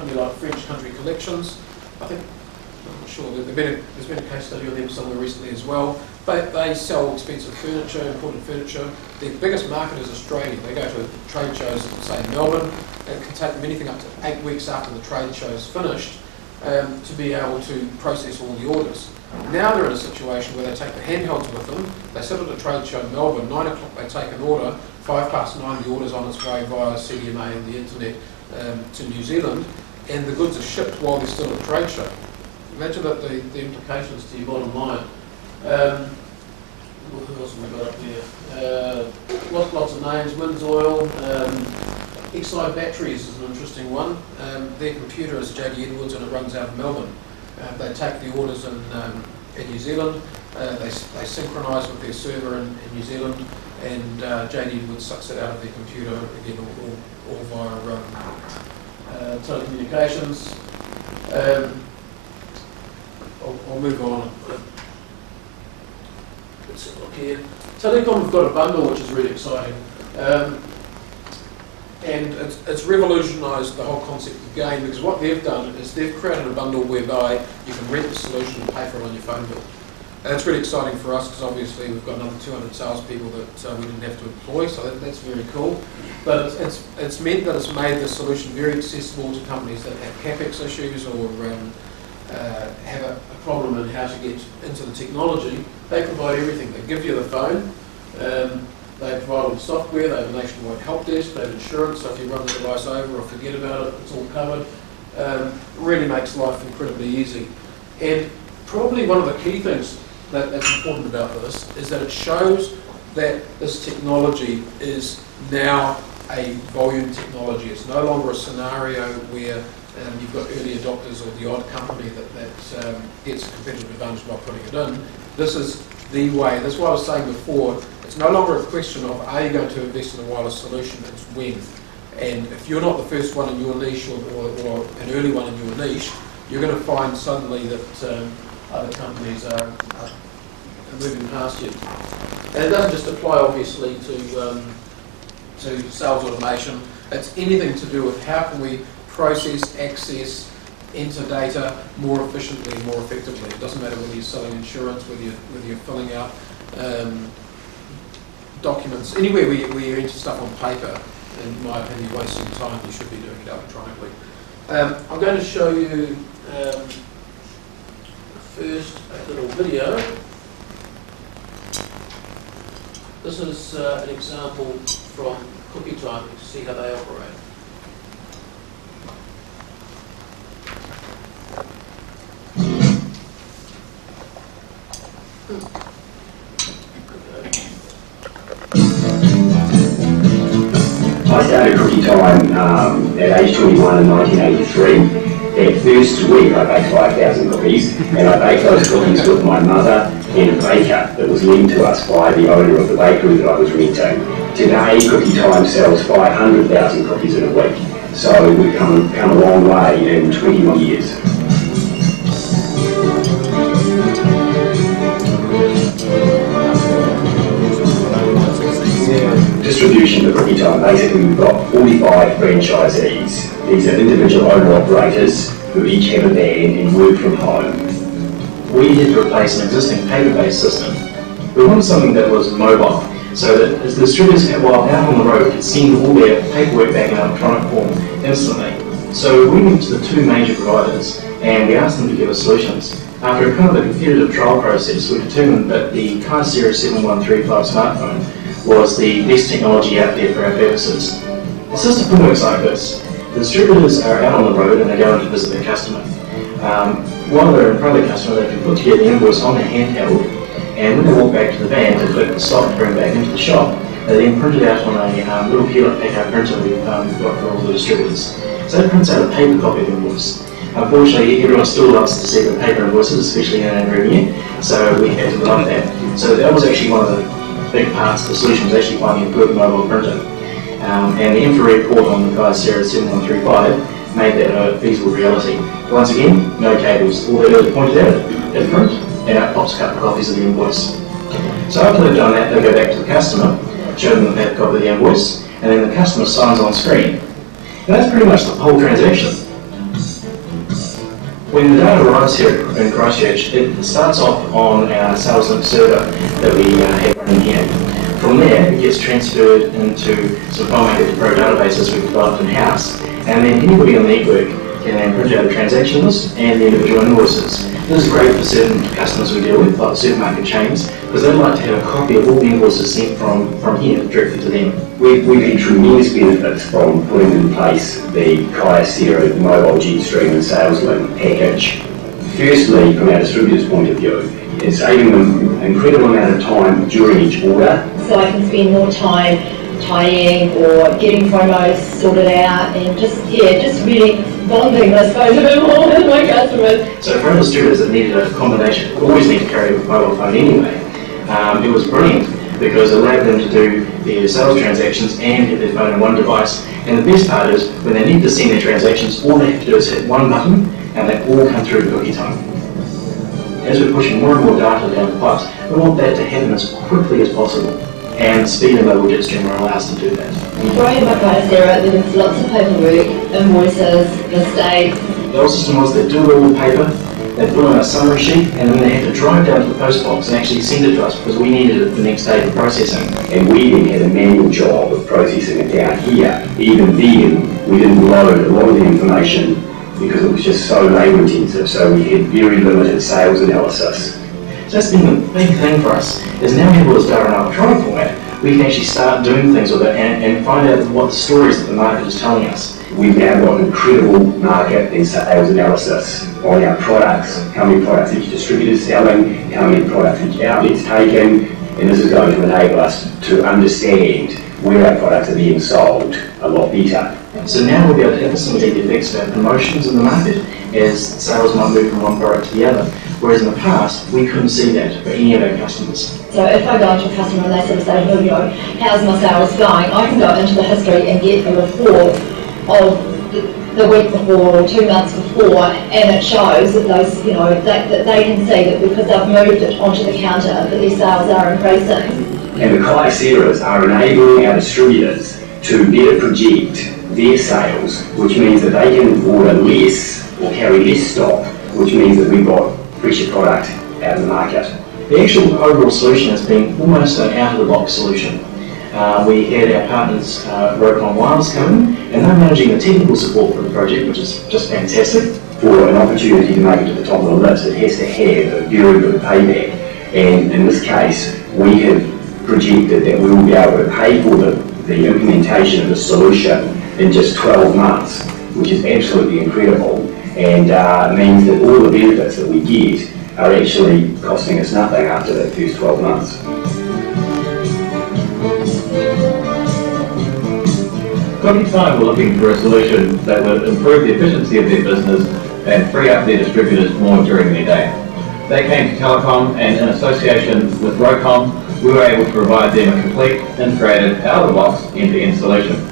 company like French Country Collections. I think, I'm not sure, there's been a case study on them somewhere recently as well. They sell expensive furniture, imported furniture. Their biggest market is Australia. They go to trade shows, say in Melbourne. It can take them anything up to 8 weeks after the trade show is finished to be able to process all the orders. Now they're in a situation where they take the handhelds with them. They sit at a trade show in Melbourne. 9 o'clock they take an order. 9:05 the order's on its way via CDMA and the internet to New Zealand, and the goods are shipped while they're still at a trade show. Imagine that the implications to your bottom line. What else have we got up there? Lots of names. Winds Oil, XI Batteries is an interesting one. Their computer is JD Edwards and it runs out of Melbourne. They take the orders in New Zealand. They synchronise with their server in New Zealand, and JD Edwards sucks it out of their computer again, all via telecommunications. I'll move on. Let's have a look here. Telecom have got a bundle which is really exciting. And it's revolutionised the whole concept of the game, because what they've done is they've created a bundle whereby you can rent the solution and pay for it on your phone bill. And it's really exciting for us because obviously we've got another 200 salespeople that we didn't have to employ, so that's very cool. But it's meant that it's made the solution very accessible to companies that have CapEx issues or have a problem in how to get into the technology. They provide everything. They give you the phone. They provide all the software, they have a nationwide help desk, they have insurance, so if you run the device over or forget about it, it's all covered. Really makes life incredibly easy. And probably one of the key things that's important about this is that it shows that this technology is now a volume technology. It's no longer a scenario where you've got early adopters or the odd company that gets a competitive advantage by putting it in. This is the way. That's what I was saying before. It's no longer a question of are you going to invest in a wireless solution, it's when. And if you're not the first one in your niche or an early one in your niche, you're going to find suddenly that other companies are moving past you. And it doesn't just apply obviously to sales automation. It's anything to do with how can we process, access, enter data more efficiently and more effectively. It doesn't matter whether you're selling insurance, whether you're filling out documents, anywhere where you enter stuff on paper, in my opinion, wasting time, you should be doing it electronically. I'm going to show you first a little video. This is an example from Cookie Time to see how they operate. I started Cookie Time at age 21 in 1983. That first week I baked 5,000 cookies, and I baked those cookies with my mother and a baker that was lent to us by the owner of the bakery that I was renting. Today, Cookie Time sells 500,000 cookies in a week. So we've come a long way in 21 years. Distribution of Cookie Time. Basically, we've got 45 franchisees. These are individual owner-operators who each have a van and work from home. We had to replace an existing paper-based system. We wanted something that was mobile, so that as the distributors, while out on the road, could send all their paperwork back in electronic form instantly. So we went to the two major providers and we asked them to give us solutions. After a kind of a competitive trial process, we determined that the Kyocera 7135 smartphone was the best technology out there for our purposes. The system works like this. The distributors are out on the road and they go in to visit their customer. While they're in front of the customer, they can put together the invoice on their handheld, and when they walk back to the van to collect the stock to bring back into the shop, they then print it out on a little Hewlett Packard printer we've got for all the distributors. So that prints out a paper copy of the invoice. Unfortunately, everyone still loves to see the paper invoices, especially in revenue, so we had to run that. So that was actually one of the big parts of the solution, was actually finding a good mobile printer. And the infrared port on the Kyocera 7135 made that a feasible reality. Once again, no cables. All they do is point it out, hit print, and out pops a couple of copies of the invoice. So after they've done that, they go back to the customer, show them that they have a copy of the invoice, and then the customer signs on screen. And that's pretty much the whole transaction. When the data arrives here in Christchurch, it starts off on our sales link server that we have running here. From there, it gets transferred into some FileMaker Pro databases we've developed in-house, and then anybody on the network can then print out a transaction list and the individual invoices. This is great for certain customers we deal with, like supermarket chains, because they like to have a copy of all the invoices sent from here directly to them. We've had tremendous benefits from putting in place the Kyocera mobile Jetstream and sales link package. Firstly, from our distributor's point of view, it's saving them an incredible amount of time during each order. So I can spend more time tidying or getting promos sorted out and just really bonding, I suppose, a bit more with my customers. So for our distributors that needed a combination, always need to carry a mobile phone anyway, it was brilliant because it allowed them to do their sales transactions and get their phone on one device. And the best part is, when they need to send their transactions, all they have to do is hit one button and they all come through at cookie time. As we're pushing more and more data down the pipes, we want that to happen as quickly as possible. And speed and mobile Jetstream will allow us to do that. Before I had my Kyocera, there was lots of paperwork, invoices, mistakes. The old system was they'd do it all in paper, they'd put on a summary sheet, and then they had to drive down to the post box and actually send it to us because we needed it the next day for processing. And we then had a manual job of processing it down here. Even then, we didn't load a lot of the information because it was just so labour intensive, so we had very limited sales analysis. So that's been the big thing for us, is now we have all this data in an electronic format, we can actually start doing things with it and find out what the stories that the market is telling us. We've now got incredible market and sales analysis on our products, how many products each distributor is selling, how many products each outlet's taking, and this is going to enable us to understand where our products are being sold a lot better. So now we'll be able to instantly get the effects of our promotions in the market as sales might move from one product to the other. Whereas in the past, we couldn't see that for any of our customers. So if I go into a customer and they sort of say, well, you know, how's my sales going? I can go into the history and get a report of the week before or 2 months before, and it shows that those, you know, that they can see that because they've moved it onto the counter, that their sales are increasing. And the Kyoceras are enabling our distributors to better project their sales, which means that they can order less or carry less stock, which means that we've got fresher product out in the market. The actual overall solution has been almost an out-of-the-box solution. We had our partners, Rocon Wireless, come in, and they're managing the technical support for the project, which is just fantastic. For an opportunity to make it to the top of the list, it has to have a very good payback. And in this case, we have projected that we will be able to pay for the implementation of the solution in just 12 months, which is absolutely incredible, and means that all the benefits that we get are actually costing us nothing after that first 12 months. Cookie Time were looking for a solution that would improve the efficiency of their business and free up their distributors more during their day. They came to Telecom, and in association with Rocom, we were able to provide them a complete, integrated, out-of-the-box, end-to-end solution.